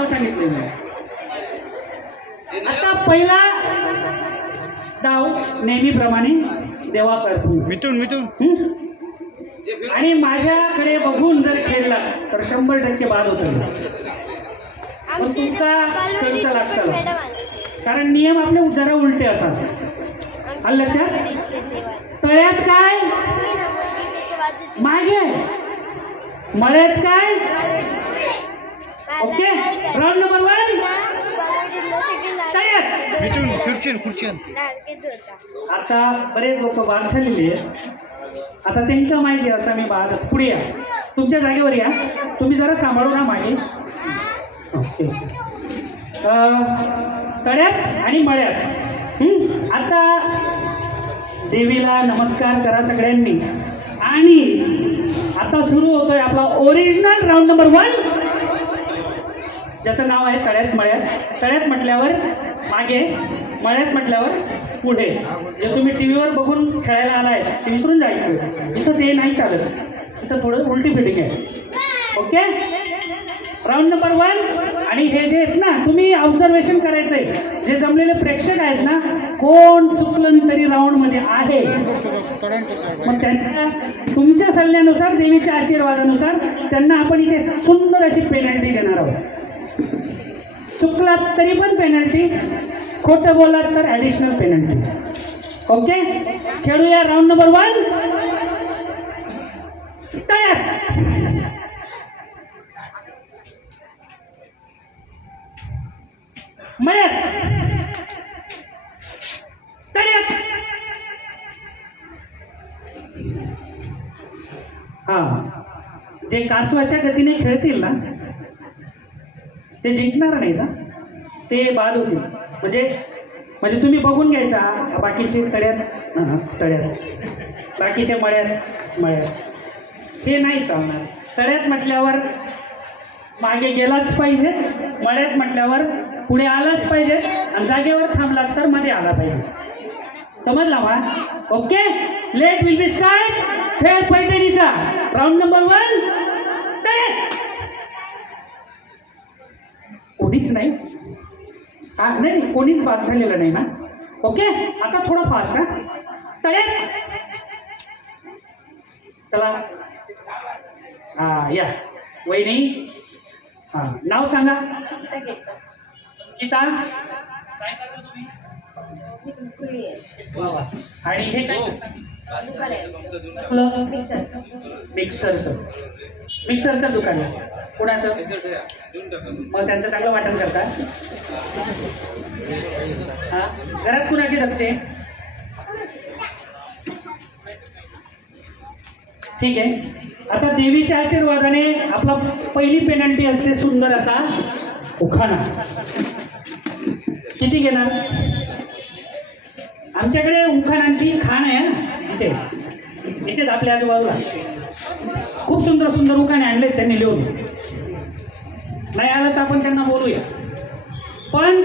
नाव सांगितलं मी. आता पहिला डाव नेहमीप्रमाणे देवा करतो मिथून मिथून आणि माझ्याकडे बघून जर खेळला तर 100% बाद होतो. पण तुमचा खर्च लागतो कारण नियम आपले जरा उलटे असतात. आलं लक्षात? तळ्यात काय मागे, मळ्यात काय. ओके, राऊंड नंबर 1 तळ्यात. मिथून खुर्चीन खुर्चीन. आता बरेच लोक बाद झालेले आहेत. आता त्यांचं माहिती असं मी बाद पुढे या, तुमच्या जागेवर या. तुम्ही जरा सांभाळू ना मागे. ओके, तळ्यात आणि मळ्यात. आता देवीला नमस्कार करा सगळ्यांनी. आणि आता सुरू होतोय आपला ओरिजिनल राऊंड नंबर 1 ज्याचं नाव आहे तळ्यात मळ्यात. तळ्यात म्हटल्यावर मागे, मळ्यात म्हटल्यावर पुढे. जे तुम्ही टी व्हीवर बघून खेळायला आलाय ते विसरून जायचं. इथं ते नाही चालत, इथं थोडं उलटी फिटिंग आहे. Okay, round number 1. आणि हे जे आहेत ना, तुम्ही ऑब्झर्वेशन करायचं आहे. जे जमलेले प्रेक्षक आहेत ना, कोण चुकलं तरी राऊंडमध्ये आहे, मग त्यांना तुमच्या सल्ल्यानुसार, देवीच्या आशीर्वादानुसार त्यांना आपण इथे सुंदर अशी पेनल्टी देणार आहोत. चुकलात तरी पण पेनल्टी, खोटं बोलात तर ॲडिशनल पेनल्टी. ओके, खेळूया राऊंड नंबर 1. तयार. मळ्यात, तळ्यात. हा, जे कासवाच्या गतीने खेळतील ना ते जिंकणार नाही ना, ते बाद होतील. म्हणजे तुम्ही बघून घ्यायचा. बाकीचे तळ्यात, तळ्यात, बाकीचे मळ्यात, मळ्यात. हे नाही चालणार. तळ्यात म्हटल्यावर मागे गेलाच पाहिजे, मळ्यात म्हटल्यावर पुढे आलाच पाहिजे, आणि जागेवर थांबला तर मध्ये आला पाहिजे. समजला वा? Okay, let will be start. खेळ पैठणीचा राऊंड नंबर 1 तळ्यात. कोणीच नाही, हा नाही, कोणीच बाद झालेलं नाही ना. ओके, आता थोडं फास्ट. हा, तळ्यात. चला, हा या वहिनी. हां, नाव सांगा. गीता. काय करता तुम्ही? आणि हे काय मिक्सरचं दुकान आहे. कुणाचं? मग त्यांचं चांगलं वाटण करता. हां, घरात कुणाची जगते? ठीक आहे. आता देवीच्या आशीर्वादाने आपला पहिली पेनल्टी असते सुंदर असा उखाणा. किती घेणार? आमच्याकडे उखाणांची खाण आहे ना, इथेच आपल्या आजूबाजूला खूप सुंदर सुंदर उखाणे आणलेत त्यांनी लिहून. नाही आलं तर आपण त्यांना बोलूया. पण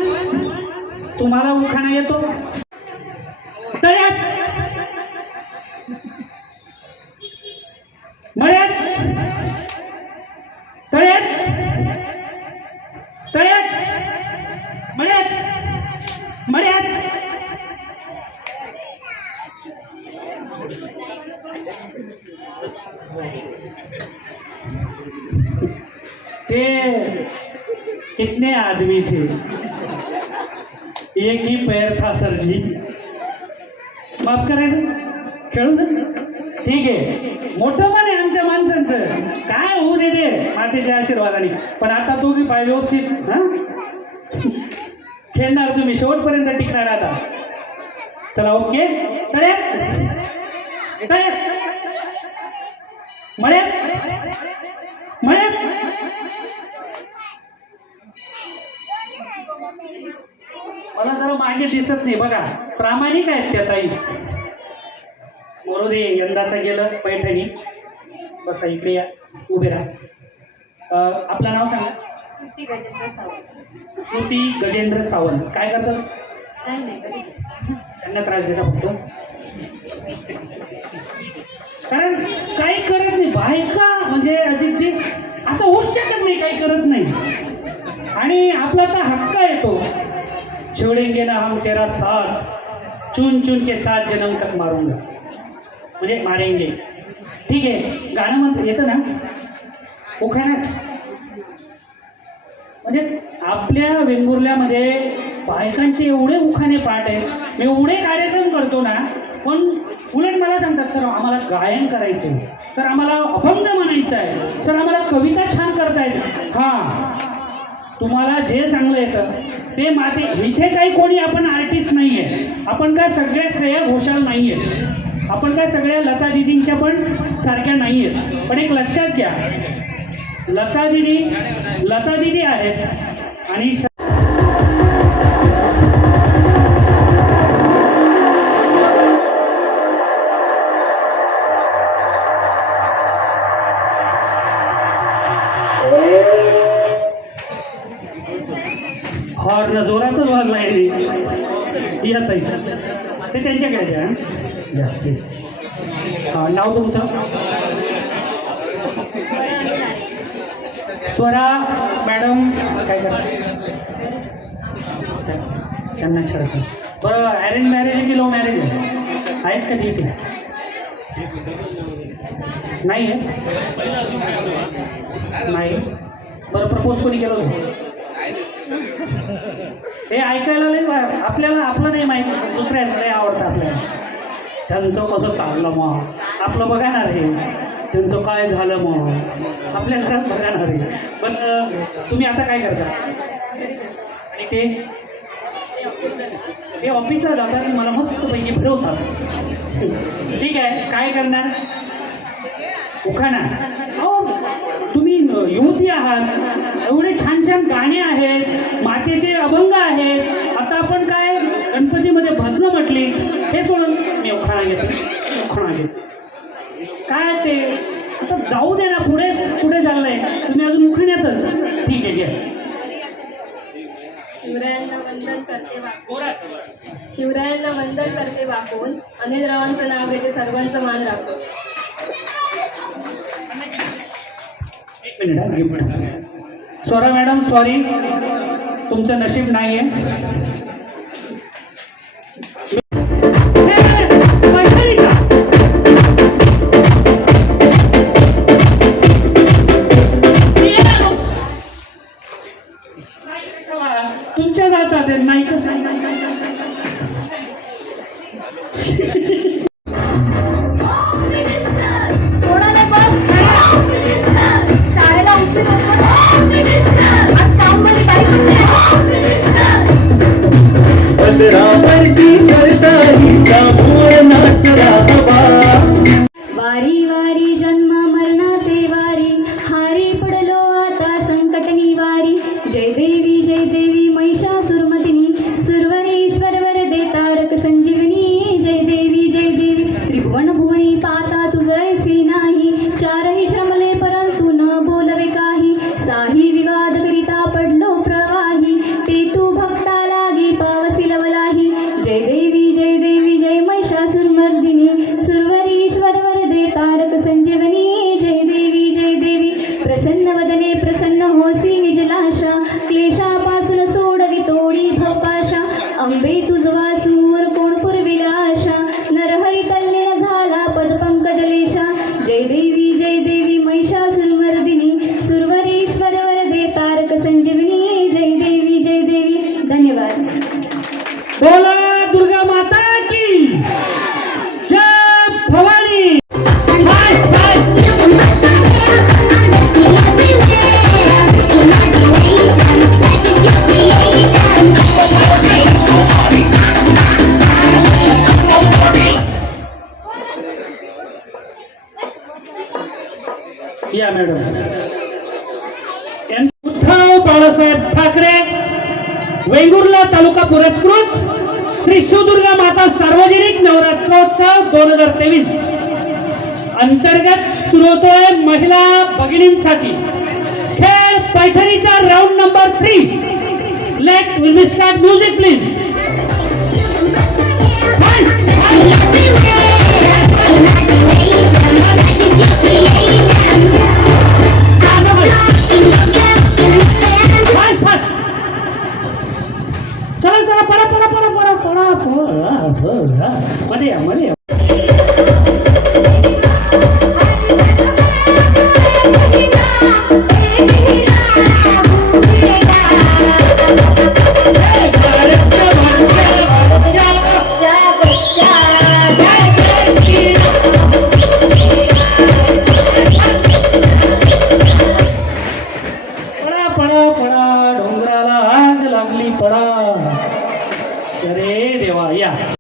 तुम्हाला उखाणा येतो? तळ्यात, मळ्यात, तळ्यात, तळ्यात, मळ्यात, मळ्यात. कितने आदमी थे, एक ही पैर था सर जी. माफ करायचं, खेळू दे. ठीक आहे, मोठं मन आहे आमच्या माणसांचं, काय होऊ दे ते मातेच्या आशीर्वादाने. पण आता दोघी पाय व्यवस्थित हा खेळणार, तुम्ही शेवटपर्यंत टिकणार. आता चला, ओके. तळ्यात, तळ्यात, मळ्यात, मळ्यात. मला जरा मागे दिसत नाही बघा, प्रामाणिक आहेत त्या ताई. मोरोदे यंदाचं गेलं पैठणी. बसा इकडे या, उभे राहा. आपलं नाव सांगा. श्रुती गजेंद्र सावंत. काय करतात? त्यांना त्रास देता फक्त, कारण काही करत नाही. बायका म्हणजे अजितजी असं होऊच शकत नाही, काही करत नाही. आणि जीवाचा हक्का येतो, छोडेंगे ना हम तेरा साथ, चुन चुन के साथ जन्म तक मारूंगा, म्हणजे मारेंगे. ठीक आहे, गाणं म्हणत येतं ना उखाणाच. म्हणजे आपल्या वेंगुर्ल्यामध्ये बायकांचे एवढे उखाणे पाठ आहेत, मी एवढे कार्यक्रम करतो ना, पण उलट मला सांगतात सर आम्हाला गायन करायचं आहे, सर आम्हाला अभंग म्हणायचं आहे, सर आम्हाला कविता छान करतायत. हां, तुम्हाला जे चांगलं येतं ते माते. इथे काही कोणी आपण आर्टिस्ट नाही आहे, आपण काय सगळ्या श्रेया घोषाल नाही आहेत, आपण काय सगळ्या लता दिदींच्या पण सारख्या नाही आहेत. पण एक लक्षात घ्या, लता दिदी आहेत आणि हॉर्न जोरातच वाजला आहे. येत आहे ते त्यांच्याकडे द्या. हां, नाव तुमचं? स्वरा मॅडम काय करतात? त्यांना विचारायचं. बरं, अरेंज मॅरेज आहे की लव्ह मॅरेज आहे? आहेत का? ठीक आहे. नाही आहे? नाही. बरं, प्रपोज कोणी केलं होतं? हे ऐकायला नाही, आपल्याला आपलं नाही माहिती, दुसऱ्याचं नाही आवडतं आपल्याला. त्यांचं कसं चाललं मग आपलं बघणार आहे, त्यांचं काय झालं मग आपल्या घरात बघणार आहे. पण तुम्ही आता काय करता? आणि ते ऑफिसला जातात, मला मस्तपैकी फिरवतात. ठीक आहे, काय करणार? उखाणा. अहो तुम्ही युवती आहात, एवढे छान छान गाणे आहेत, मातेचे अभंग आहेत. आता आपण काय गणपतीमध्ये भजनं म्हटली, हे सोडून मी उखाणा घेते. काय ते आता जाऊ दे ना, पुढे पुढे चाललंय, तुम्ही अजून उखाण्यातच. ठीक आहे, घ्या. शिवरायांना वंदन करते वाकून, अनिल रावांचं नाव घेते सर्वांचं मान राखून. एक मिनिट. स्वरा मॅडम सॉरी, तुमचं नशीब नाही आहे. तुमच्या जातात नाही कसं? वारी वारी जन्म मरणाचे वारी, हारी पडलो आता संकट निवारी. जय देवी महिषासुरमर्दिनी, सुरवरेश्वर वरदे तारक संजीवनी. जय देवी त्रिभुवन भुवनी पाता तुझैसे नाही, चारही श्रमले परंतु न बोलवे काही. साही विवाद करिता पडलो प्रवाही, ते तू भक्ता लागी पावसी लवलाही. जय देवी जय महिषासुरमर्दिनी, सुरवरेश्वर वरदे तारक संजीवनी. जय देवी प्रसन्न वदने प्रसन्न होसी निजलाशा, क्लेशापासून सोडवी तोडी भवपाशा. अंबे तुझ वाचूर कोण पुरविला आशा, नरहरी तल्लीन झाला पदपंकजलेशा. जय देवी महिषासुरमर्दिनी, सुरवरेश्वर वरदे तारक संजीवनी. जय देवी. धन्यवाद. बोला दुर्गा माता की जय. भवानी. या मॅडम. उद्धव बाळासाहेब ठाकरे वेंगुर्ला तालुका पुरस्कृत श्री शिवदुर्गा माता सार्वजनिक नवरात्रोत्सव 2023 अंतर्गत सुरू होतोय महिला भगिनींसाठी खेळ पैठणीचा round number 3. Let will be start. Music please. हा मध्ये या मध्ये या